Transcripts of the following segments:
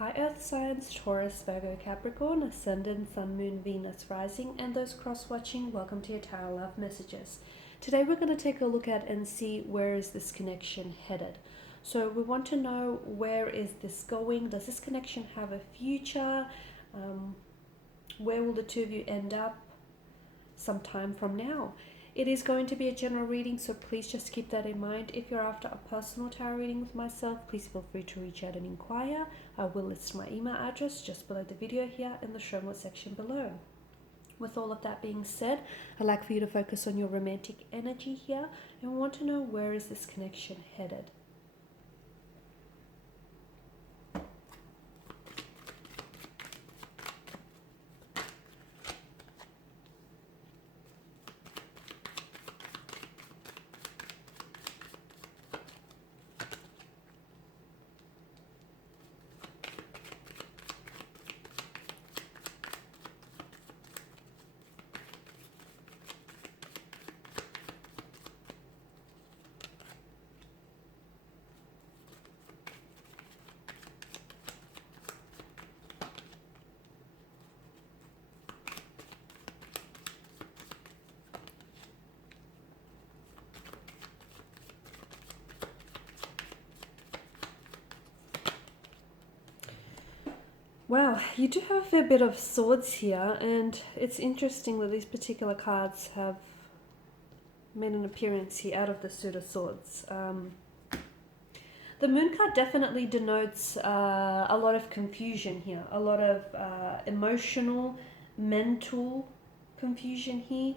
Hi Earth signs, Taurus, Virgo, Capricorn, Ascendant, Sun, Moon, Venus, Rising, and those cross-watching, welcome to your Tarot Love Messages. Today we're going to take a look at and see where is this connection headed. So we want to know, where is this going? Does this connection have a future? Where will the two of you end up sometime from now? It is going to be a general reading, so please just keep that in mind. If you're after a personal tarot reading with myself, please feel free to reach out and inquire. I will list my email address just below the video here in the show more section below. With all of that being said, I'd like for you to focus on your romantic energy here and want to know, where is this connection headed? Wow, you do have a fair bit of swords here, and it's interesting that these particular cards have made an appearance here out of the suit of swords. The moon card definitely denotes a lot of confusion here, a lot of emotional, mental confusion here,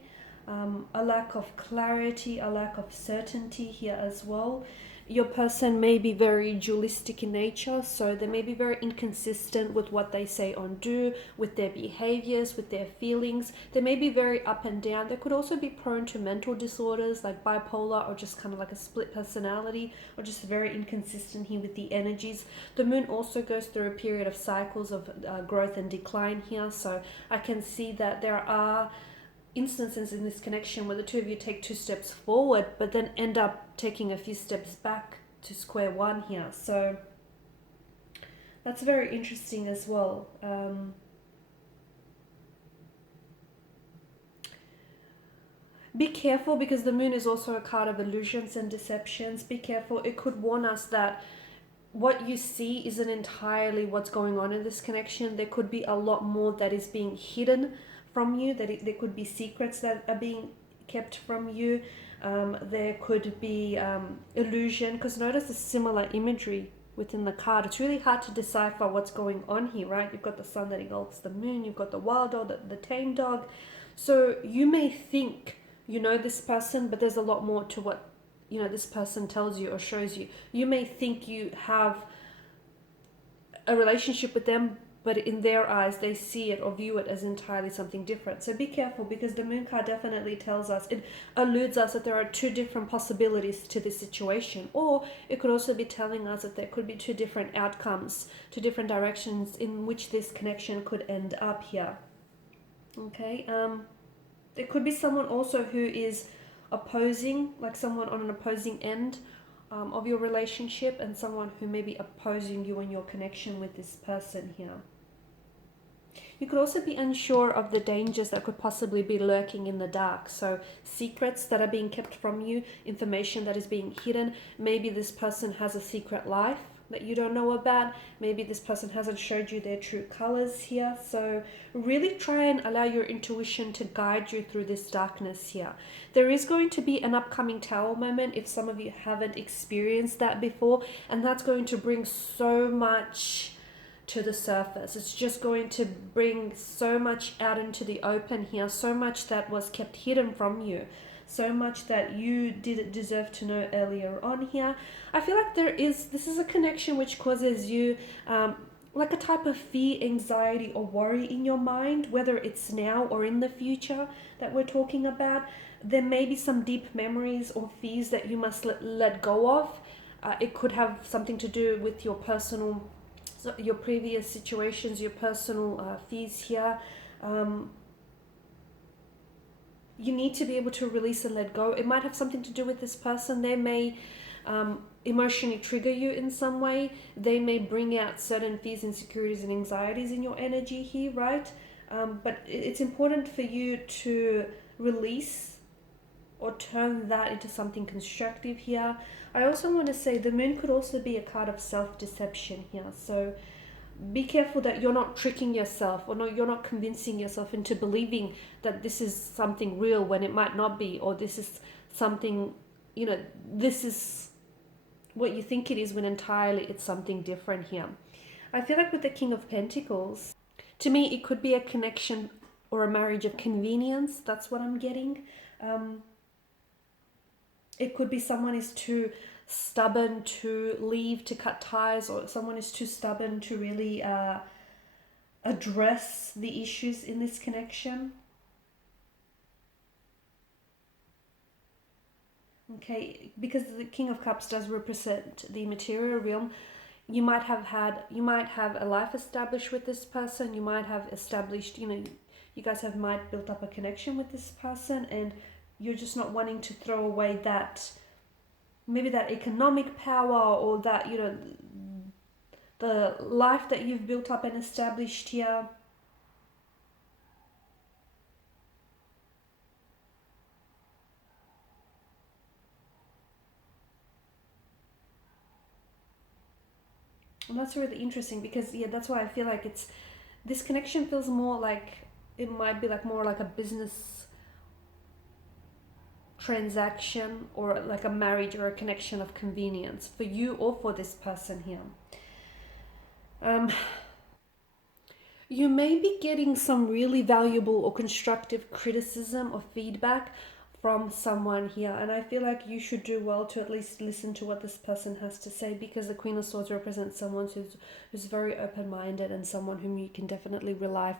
a lack of clarity, a lack of certainty here as well. Your person may be very dualistic in nature, so they may be very inconsistent with what they say or do, with their behaviors, with their feelings. They may be very up and down. They could also be prone to mental disorders like bipolar, or just kind of like a split personality, or just very inconsistent here with the energies. The moon also goes through a period of cycles of growth and decline here, so I can see that there are instances in this connection where the two of you take 2 steps forward but then end up taking a few steps back to square one here. So that's very interesting as well. Be careful, because the moon is also a card of illusions and deceptions. Be careful. It could warn us that what you see isn't entirely what's going on in this connection. There could be a lot more that is being hidden from you, there could be secrets that are being kept from you. There could be illusion, because notice the similar imagery within the card. It's really hard to decipher what's going on here, right? You've got the sun that engulfs the moon, you've got the wild dog, the tame dog. So you may think you know this person, but there's a lot more to what this person tells you or shows you. You may think you have a relationship with them, but in their eyes, they see it or view it as entirely something different. So be careful, because the moon card definitely tells us, it alludes us that there are 2 different possibilities to this situation. Or it could also be telling us that there could be 2 different outcomes, 2 different directions in which this connection could end up here. Okay, there could be someone also who is opposing, like someone on an opposing end of your relationship, and someone who may be opposing you and your connection with this person here. You could also be unsure of the dangers that could possibly be lurking in the dark. So secrets that are being kept from you, information that is being hidden. Maybe this person has a secret life that you don't know about. Maybe this person hasn't showed you their true colors here. So really try and allow your intuition to guide you through this darkness here. There is going to be an upcoming Tower moment if some of you haven't experienced that before, and that's going to bring so much to the surface. It's just going to bring so much out into the open here, so much that was kept hidden from you, so much that you didn't deserve to know earlier on here. I feel like this is a connection which causes you like a type of fear, anxiety, or worry in your mind, whether it's now or in the future that we're talking about. There may be some deep memories or fears that you must let go of. It could have something to do with your personal, your previous situations, your personal fears here. You need to be able to release and let go. It might have something to do with this person. They may emotionally trigger you in some way. They may bring out certain fears, insecurities, and anxieties in your energy here, right? But it's important for you to release or turn that into something constructive here. I also want to say the moon could also be a card of self-deception here. So be careful that you're not tricking yourself, or no, you're not convincing yourself into believing that this is something real when it might not be, or this is something, this is what you think it is when entirely it's something different here. I feel like with the King of Pentacles, to me, it could be a connection or a marriage of convenience. That's what I'm getting. It could be someone is too stubborn to leave, to cut ties, or someone is too stubborn to really address the issues in this connection. Okay, because the King of Cups does represent the material realm. You might have a life established with this person. You might have established, you guys might built up a connection with this person, and you're just not wanting to throw away that, maybe that economic power, or that, the life that you've built up and established here. And that's really interesting because, that's why I feel like this connection feels more like, it might be like more like a business transaction, or like a marriage or a connection of convenience for you or for this person here. You may be getting some really valuable or constructive criticism or feedback from someone here, and I feel like you should do well to at least listen to what this person has to say, because the Queen of Swords represents someone who's very open-minded, and someone whom you can definitely rely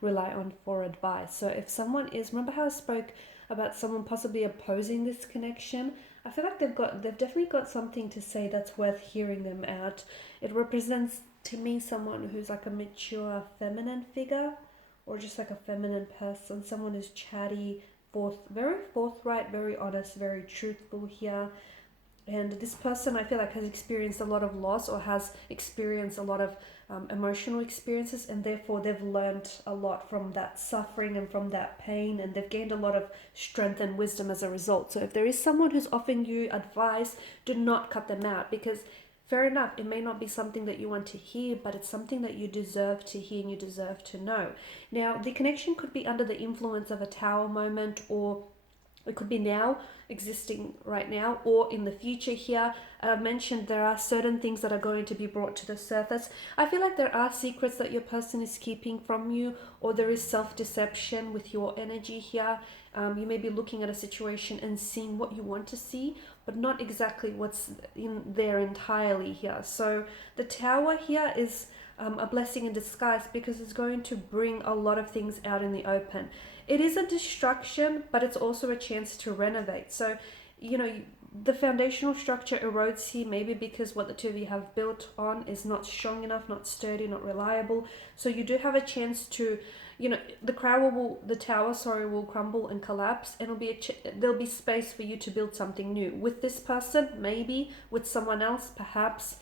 on for advice. So if someone is, remember how I spoke about someone possibly opposing this connection? I feel like they've definitely got something to say that's worth hearing them out. It represents to me someone who's like a mature feminine figure, or just like a feminine person, someone who's chatty, very forthright, very honest, very truthful here. And this person, I feel like, has experienced a lot of loss, or has experienced a lot of emotional experiences, and therefore they've learned a lot from that suffering and from that pain, and they've gained a lot of strength and wisdom as a result. So if there is someone who's offering you advice, do not cut them out, because fair enough, it may not be something that you want to hear, but it's something that you deserve to hear and you deserve to know. Now, the connection could be under the influence of a Tower moment, or it could be now, existing right now, or in the future here. I've mentioned there are certain things that are going to be brought to the surface. I feel like there are secrets that your person is keeping from you, or there is self-deception with your energy here. You may be looking at a situation and seeing what you want to see, but not exactly what's in there entirely here. So the Tower here is a blessing in disguise, because it's going to bring a lot of things out in the open. It is a destruction, but it's also a chance to renovate. So, the foundational structure erodes here, maybe because what the two of you have built on is not strong enough, not sturdy, not reliable. So you do have a chance to, the tower will crumble and collapse, and there'll be space for you to build something new with this person, maybe with someone else, perhaps.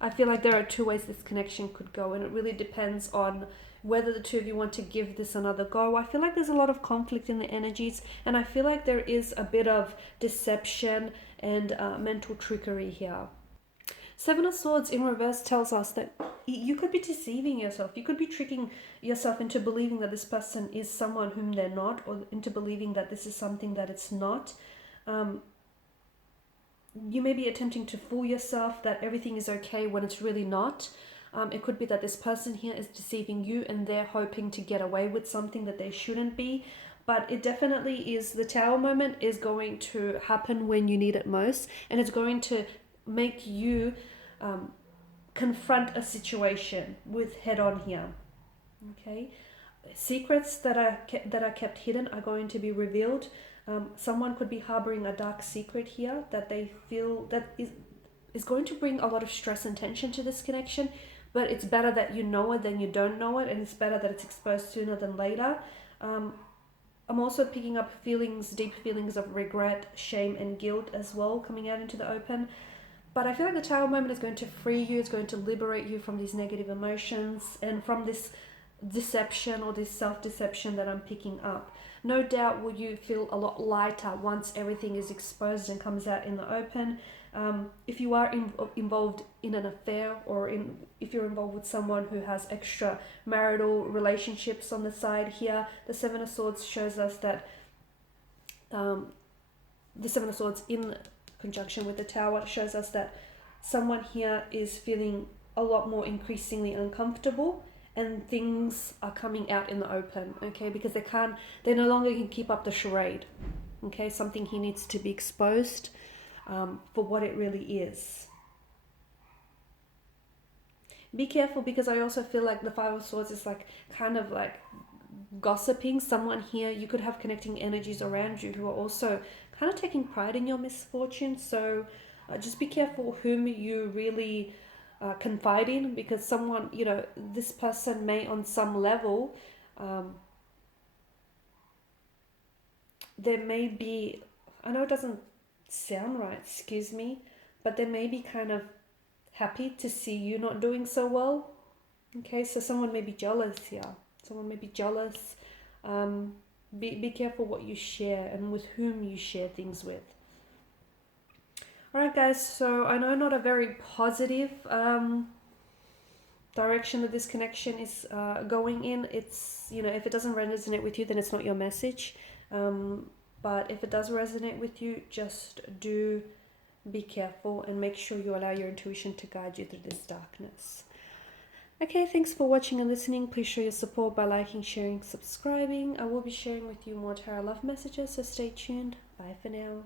I feel like there are two ways this connection could go, and it really depends on whether the two of you want to give this another go. I feel like there's a lot of conflict in the energies, and I feel like there is a bit of deception and mental trickery here. Seven of Swords in reverse tells us that you could be deceiving yourself. You could be tricking yourself into believing that this person is someone whom they're not, or into believing that this is something that it's not. You may be attempting to fool yourself that everything is okay when it's really not. It could be that this person here is deceiving you, and they're hoping to get away with something that they shouldn't be. But it definitely is, the Tower moment is going to happen when you need it most, and it's going to make you confront a situation with head on here. Okay, secrets that are kept hidden are going to be revealed. Someone could be harboring a dark secret here that they feel that is going to bring a lot of stress and tension to this connection. But it's better that you know it than you don't know it, and it's better that it's exposed sooner than later. I'm also picking up feelings, deep feelings of regret, shame, and guilt as well coming out into the open. But I feel like the Tower moment is going to free you, it's going to liberate you from these negative emotions and from this deception or this self-deception that I'm picking up. No doubt will you feel a lot lighter once everything is exposed and comes out in the open. If you are involved in an affair, or if you're involved with someone who has extra marital relationships on the side here, the Seven of Swords shows us that the Seven of Swords in conjunction with the Tower shows us that someone here is feeling a lot more increasingly uncomfortable, and things are coming out in the open, okay, because they no longer can keep up the charade, okay. Something here needs to be exposed for what it really is. Be careful, because I also feel like the Five of Swords is like kind of like gossiping. Someone here, you could have connecting energies around you who are also kind of taking pride in your misfortune. So just be careful whom you really confide in, because someone, you know, this person may on some level, there may be, I know it doesn't sound right, excuse me, but they may be kind of happy to see you not doing so well. Okay, so someone may be jealous here. Someone may be jealous. Be careful what you share and with whom you share things with. Alright guys, so I know not a very positive direction that this connection is going in. It's, you know, if it doesn't resonate with you, then it's not your message. But if it does resonate with you, just do be careful and make sure you allow your intuition to guide you through this darkness. Okay, thanks for watching and listening. Please show your support by liking, sharing, subscribing. I will be sharing with you more tarot love messages, so stay tuned. Bye for now.